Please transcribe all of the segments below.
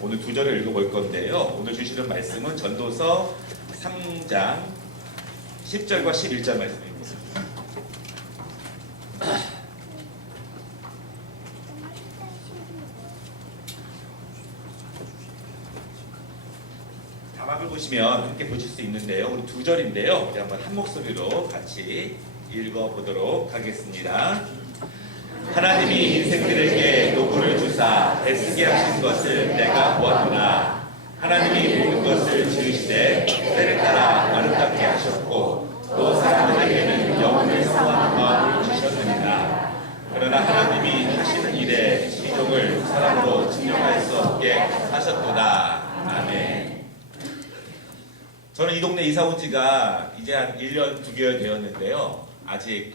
오늘 두 절을 읽어볼 건데요. 오늘 주시는 말씀은 전도서 3장 10절과 11절 말씀입니다. 자막을 보시면 함께 보실 수 있는데요. 우리 두 절인데요. 우리 한번 한 목소리로 같이 읽어보도록 하겠습니다. 하나님이 인생들에게 노고를 주사 애쓰게 하신 것을 내가 보았구나. 하나님이 모든 것을 지으시되 때를 따라 아름답게 하셨고 또 사람들에게는 영혼을 사모하는 마음을 주셨느니라. 그러나 하나님이 하시는 일에 시종을 사람으로 증명할 수 없게 하셨도다. 아멘. 저는 이 동네 이사 온 지가 이제 한 1년 9개월 되었는데요. 아직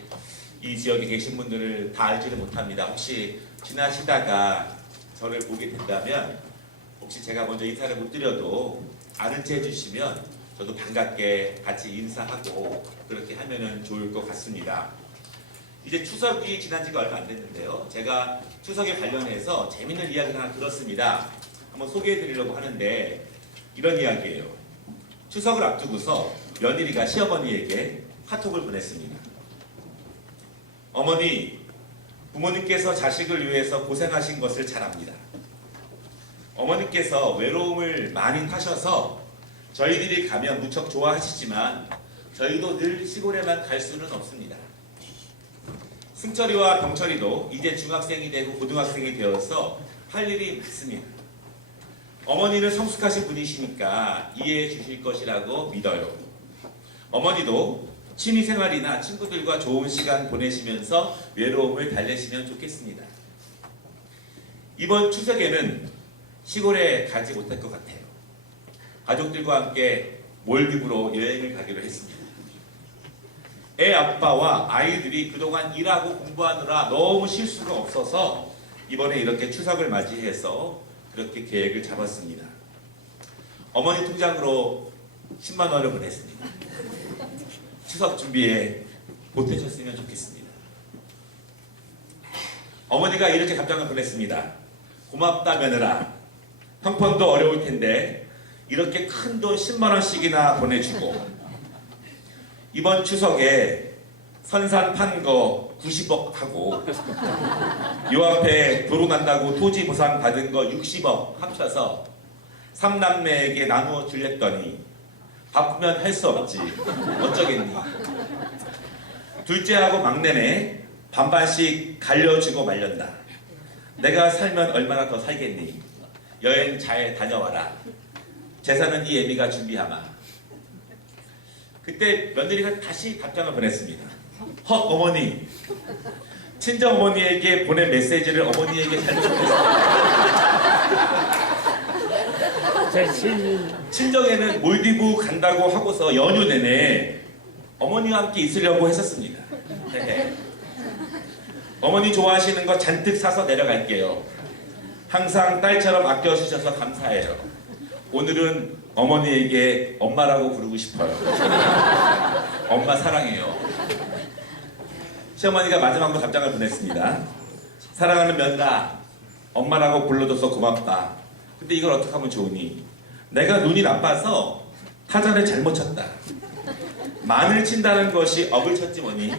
이 지역에 계신 분들을 다 알지를 못합니다. 혹시 지나시다가 저를 보게 된다면 혹시 제가 먼저 인사를 못 드려도 아는 체 해주시면 저도 반갑게 같이 인사하고 그렇게 하면은 좋을 것 같습니다. 이제 추석이 지난 지가 얼마 안 됐는데요. 제가 추석에 관련해서 재밌는 이야기를 하나 들었습니다. 한번 소개해 드리려고 하는데 이런 이야기예요. 추석을 앞두고서 며느리가 시어머니에게 카톡을 보냈습니다. 어머니, 부모님께서 자식을 위해서 고생하신 것을 잘 압니다. 어머니께서 외로움을 많이 타셔서 저희들이 가면 무척 좋아하시지만 저희도 늘 시골에만 갈 수는 없습니다. 승철이와 병철이도 이제 중학생이 되고 고등학생이 되어서 할 일이 많습니다. 어머니는 성숙하신 분이시니까 이해해 주실 것이라고 믿어요. 어머니도 취미생활이나 친구들과 좋은 시간 보내시면서 외로움을 달래시면 좋겠습니다. 이번 추석에는 시골에 가지 못할 것 같아요. 가족들과 함께 몰디브로 여행을 가기로 했습니다. 애 아빠와 아이들이 그동안 일하고 공부하느라 너무 쉴 수가 없어서 이번에 이렇게 추석을 맞이해서 그렇게 계획을 잡았습니다. 어머니 통장으로 10만 원을 보냈습니다. 추석 준비에 보태셨으면 좋겠습니다. 어머니가 이렇게 답장을 보냈습니다. 고맙다 며느라. 형편도 어려울 텐데 이렇게 큰 돈 10만 원씩이나 보내주고 이번 추석에 선산 판 거 90억 하고 요 앞에 결혼한다고 토지 보상 받은 거 60억 합쳐서 3남매에게 나누어 줄랬더니 바쁘면 할 수 없지 어쩌겠니. 둘째하고 막내네 반반씩 갈려주고 말련다. 내가 살면 얼마나 더 살겠니. 여행 잘 다녀와라. 재산은 네 애미가 준비하마. 그때 며느리가 다시 답장을 보냈습니다. 헉 어머니, 친정 어머니에게 보낸 메시지를 어머니에게 잘못 보냈습니다. 친정에는 몰디브 간다고 하고서 연휴 내내 어머니와 함께 있으려고 했었습니다. 어머니 좋아하시는 거 잔뜩 사서 내려갈게요. 항상 딸처럼 아껴주셔서 감사해요. 오늘은 어머니에게 엄마라고 부르고 싶어요. 엄마 사랑해요. 시어머니가 마지막으로 답장을 보냈습니다. 사랑하는 며느라, 엄마라고 불러줘서 고맙다. 근데 이걸 어떻게 하면 좋으니? 내가 눈이 나빠서 타자를 잘못 쳤다. 마늘 친다는 것이 억을 쳤지 뭐니?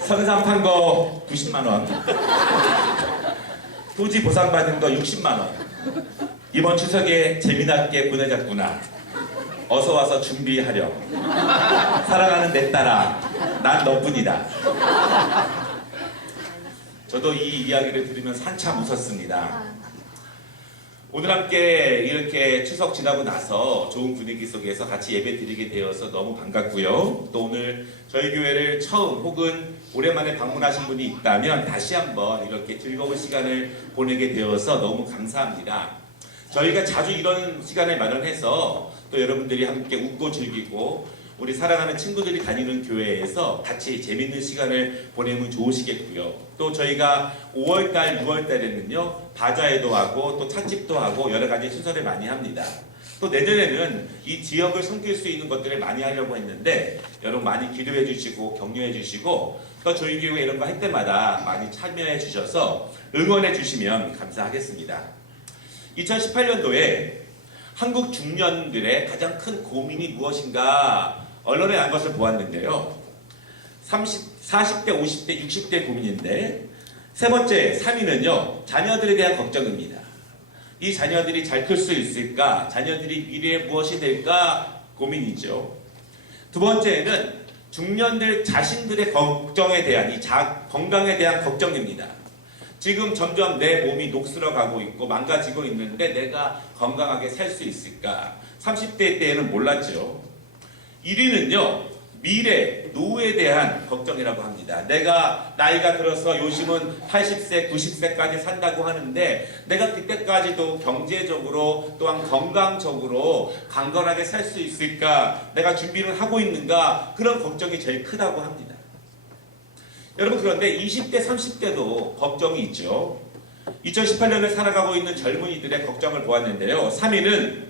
선산 판 거 90만 원. 토지 보상받은 거 60만 원. 이번 추석에 재미나게 보내자꾸나. 어서 와서 준비하렴. 사랑하는 내 딸아, 난 너뿐이다. 저도 이 이야기를 들으면서 한참 웃었습니다. 오늘 함께 이렇게 추석 지나고 나서 좋은 분위기 속에서 같이 예배 드리게 되어서 너무 반갑고요. 또 오늘 저희 교회를 처음 혹은 오랜만에 방문하신 분이 있다면 다시 한번 이렇게 즐거운 시간을 보내게 되어서 너무 감사합니다. 저희가 자주 이런 시간을 마련해서 또 여러분들이 함께 웃고 즐기고 우리 사랑하는 친구들이 다니는 교회에서 같이 재밌는 시간을 보내면 좋으시겠고요. 또 저희가 5월달, 6월달에는요 바자회도 하고 또 찻집도 하고 여러 가지 순서를 많이 합니다. 또 내년에는 이 지역을 섬길 수 있는 것들을 많이 하려고 했는데 여러분 많이 기도해 주시고 격려해 주시고 또 저희 교회 이런 거 할 때마다 많이 참여해 주셔서 응원해 주시면 감사하겠습니다. 2018년도에 한국 중년들의 가장 큰 고민이 무엇인가 언론에 난 것을 보았는데요. 40대, 50대, 60대 고민인데 세 번째 3위는요. 자녀들에 대한 걱정입니다. 이 자녀들이 잘 클 수 있을까? 자녀들이 미래에 무엇이 될까? 고민이죠. 두 번째는 중년들 자신들의 걱정에 대한 건강에 대한 걱정입니다. 지금 점점 내 몸이 녹슬어가고 있고 망가지고 있는데 내가 건강하게 살 수 있을까? 30대 때에는 몰랐죠. 1위는요. 미래, 노후에 대한 걱정이라고 합니다. 내가 나이가 들어서 요즘은 80세, 90세까지 산다고 하는데 내가 그때까지도 경제적으로 또한 건강적으로 강건하게 살 수 있을까? 내가 준비를 하고 있는가? 그런 걱정이 제일 크다고 합니다. 여러분 그런데 20대, 30대도 걱정이 있죠. 2018년을 살아가고 있는 젊은이들의 걱정을 보았는데요. 3위는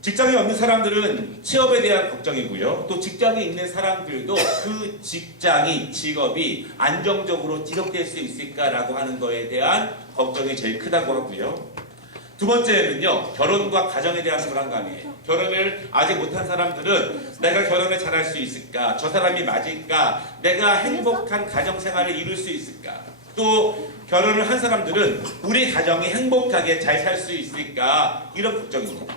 직장이 없는 사람들은 취업에 대한 걱정이고요. 또 직장에 있는 사람들도 그 직업이 안정적으로 지속될 수 있을까라고 하는 거에 대한 걱정이 제일 크다고 하고요. 두 번째는요. 결혼과 가정에 대한 불안감이에요. 결혼을 아직 못한 사람들은 내가 결혼을 잘할 수 있을까? 저 사람이 맞을까? 내가 행복한 가정생활을 이룰 수 있을까? 또 결혼을 한 사람들은 우리 가정이 행복하게 잘 살 수 있을까? 이런 걱정입니다.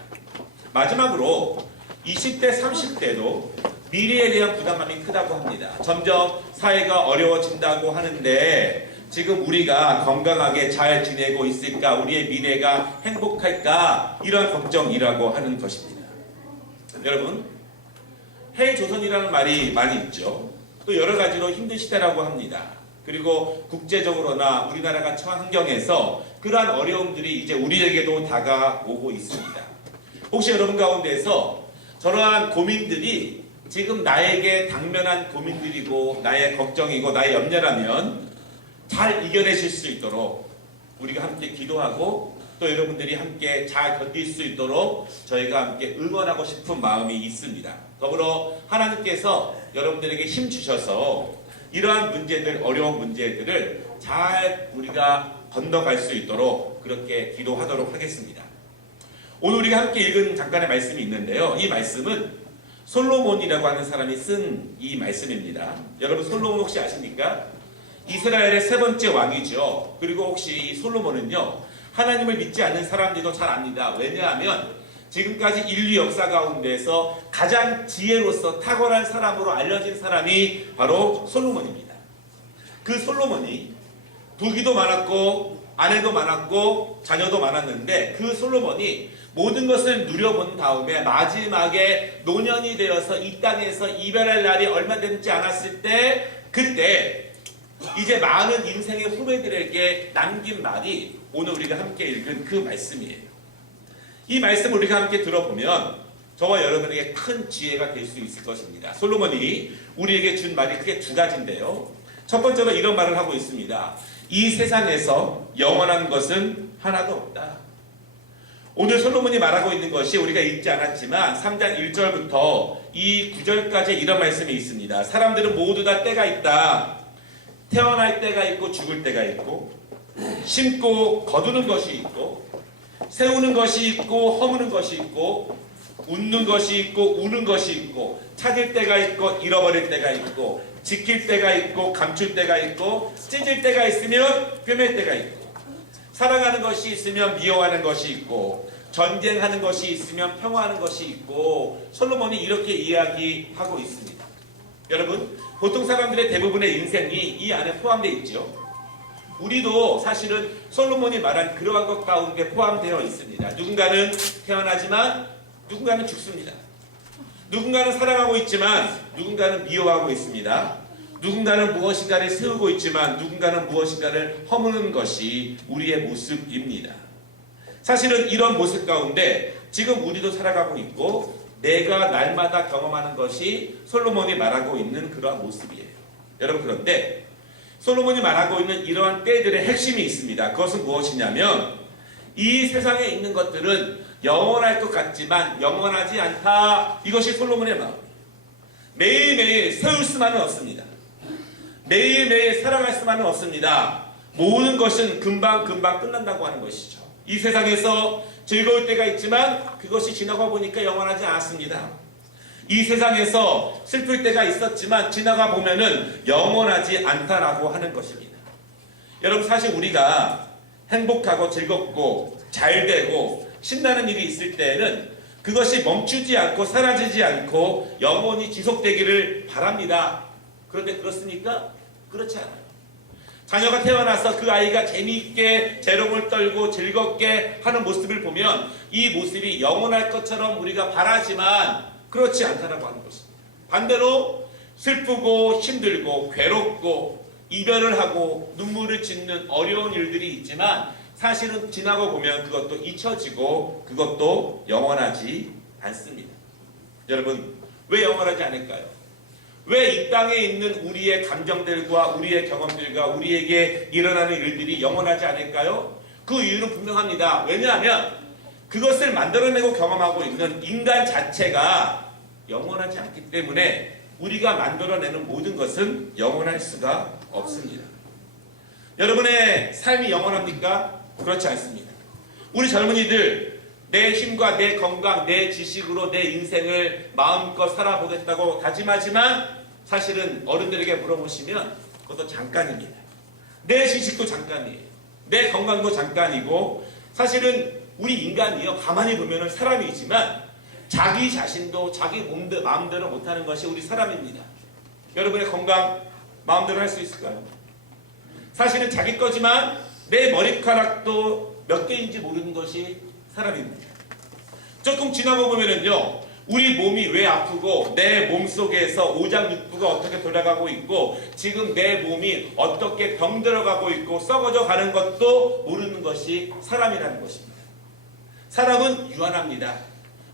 마지막으로 20대, 30대도 미래에 대한 부담감이 크다고 합니다. 점점 사회가 어려워진다고 하는데 지금 우리가 건강하게 잘 지내고 있을까? 우리의 미래가 행복할까? 이런 걱정이라고 하는 것입니다. 여러분, 해조선이라는 말이 많이 있죠. 또 여러 가지로 힘든 시대라고 합니다. 그리고 국제적으로나 우리나라가 처한 환경에서 그러한 어려움들이 이제 우리에게도 다가오고 있습니다. 혹시 여러분 가운데에서 저러한 고민들이 지금 나에게 당면한 고민들이고 나의 걱정이고 나의 염려라면 잘 이겨내실 수 있도록 우리가 함께 기도하고 또 여러분들이 함께 잘 견딜 수 있도록 저희가 함께 응원하고 싶은 마음이 있습니다. 더불어 하나님께서 여러분들에게 힘 주셔서 이러한 문제들, 어려운 문제들을 잘 우리가 건너갈 수 있도록 그렇게 기도하도록 하겠습니다. 오늘 우리가 함께 읽은 잠깐의 말씀이 있는데요. 이 말씀은 솔로몬이라고 하는 사람이 쓴 이 말씀입니다. 여러분 솔로몬 혹시 아십니까? 이스라엘의 세 번째 왕이죠. 그리고 혹시 이 솔로몬은요. 하나님을 믿지 않는 사람들도 잘 압니다. 왜냐하면 지금까지 인류 역사 가운데서 가장 지혜로서 탁월한 사람으로 알려진 사람이 바로 솔로몬입니다. 그 솔로몬이 부귀도 많았고 아내도 많았고 자녀도 많았는데 그 솔로몬이 모든 것을 누려본 다음에 마지막에 노년이 되어서 이 땅에서 이별할 날이 얼마 되지 않았을 때 그때 이제 많은 인생의 후배들에게 남긴 말이 오늘 우리가 함께 읽은 그 말씀이에요. 이 말씀을 우리가 함께 들어보면 저와 여러분에게 큰 지혜가 될 수 있을 것입니다. 솔로몬이 우리에게 준 말이 크게 두 가지인데요. 첫 번째로 이런 말을 하고 있습니다. 이 세상에서 영원한 것은 하나도 없다. 오늘 솔로몬이 말하고 있는 것이 우리가 읽지 않았지만 3장 1절부터 이 9절까지 이런 말씀이 있습니다. 사람들은 모두 다 때가 있다. 태어날 때가 있고 죽을 때가 있고 심고 거두는 것이 있고 세우는 것이 있고 허무는 것이 있고 웃는 것이 있고 우는 것이 있고 찾을 때가 있고 잃어버릴 때가 있고 지킬 때가 있고 감출 때가 있고 찢을 때가 있으면 꿰맬 때가 있고 사랑하는 것이 있으면 미워하는 것이 있고 전쟁하는 것이 있으면 평화하는 것이 있고 솔로몬이 이렇게 이야기하고 있습니다. 여러분 보통 사람들의 대부분의 인생이 이 안에 포함되어 있죠. 우리도 사실은 솔로몬이 말한 그러한 것 가운데 포함되어 있습니다. 누군가는 태어나지만 누군가는 죽습니다. 누군가는 사랑하고 있지만 누군가는 미워하고 있습니다. 누군가는 무엇인가를 세우고 있지만 누군가는 무엇인가를 허무는 것이 우리의 모습입니다. 사실은 이런 모습 가운데 지금 우리도 살아가고 있고 내가 날마다 경험하는 것이 솔로몬이 말하고 있는 그러한 모습이에요. 여러분 그런데 솔로몬이 말하고 있는 이러한 때들의 핵심이 있습니다. 그것은 무엇이냐면 이 세상에 있는 것들은 영원할 것 같지만 영원하지 않다. 이것이 솔로몬의 마음이에요. 매일매일 세울 수만은 없습니다. 매일매일 살아갈 수만은 없습니다. 모든 것은 금방 끝난다고 하는 것이죠. 이 세상에서 즐거울 때가 있지만 그것이 지나가 보니까 영원하지 않았습니다. 이 세상에서 슬플 때가 있었지만 지나가 보면은 영원하지 않다라고 하는 것입니다. 여러분, 사실 우리가 행복하고 즐겁고 잘 되고 신나는 일이 있을 때에는 그것이 멈추지 않고 사라지지 않고 영원히 지속되기를 바랍니다. 그런데 그렇습니까? 그렇지 않아요. 자녀가 태어나서 그 아이가 재미있게 재롱을 떨고 즐겁게 하는 모습을 보면 이 모습이 영원할 것처럼 우리가 바라지만 그렇지 않다라고 하는 것입니다. 반대로 슬프고 힘들고 괴롭고 이별을 하고 눈물을 짓는 어려운 일들이 있지만 사실은 지나고 보면 그것도 잊혀지고 그것도 영원하지 않습니다. 여러분, 왜 영원하지 않을까요? 왜 이 땅에 있는 우리의 감정들과 우리의 경험들과 우리에게 일어나는 일들이 영원하지 않을까요? 그 이유는 분명합니다. 왜냐하면 그것을 만들어내고 경험하고 있는 인간 자체가 영원하지 않기 때문에 우리가 만들어내는 모든 것은 영원할 수가 없습니다. 여러분의 삶이 영원합니까? 그렇지 않습니다. 우리 젊은이들 내 힘과 내 건강, 내 지식으로 내 인생을 마음껏 살아보겠다고 다짐하지만 사실은 어른들에게 물어보시면 그것도 잠깐입니다. 내 지식도 잠깐이에요. 내 건강도 잠깐이고 사실은 우리 인간이요, 가만히 보면 사람이지만 자기 자신도 자기 마음대로 못하는 것이 우리 사람입니다. 여러분의 건강 마음대로 할 수 있을까요? 사실은 자기 거지만 내 머리카락도 몇 개인지 모르는 것이 사람입니다. 조금 지나고 보면은요, 우리 몸이 왜 아프고 내 몸속에서 오장육부가 어떻게 돌아가고 있고 지금 내 몸이 어떻게 병들어가고 있고 썩어져 가는 것도 모르는 것이 사람이라는 것입니다. 사람은 유한합니다.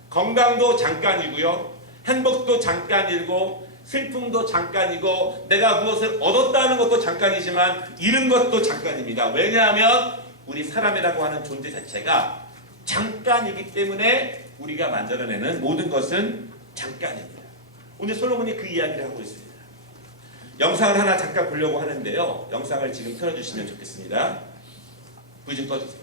건강도 잠깐이고요, 행복도 잠깐이고 슬픔도 잠깐이고 내가 무엇을 얻었다는 것도 잠깐이지만 잃은 것도 잠깐입니다. 왜냐하면 우리 사람이라고 하는 존재 자체가 잠깐이기 때문에 우리가 만들어내는 모든 것은 잠깐입니다. 오늘 솔로몬이 그 이야기를 하고 있습니다. 영상을 하나 잠깐 보려고 하는데요, 영상을 지금 틀어주시면 좋겠습니다. 불 좀 꺼주세요.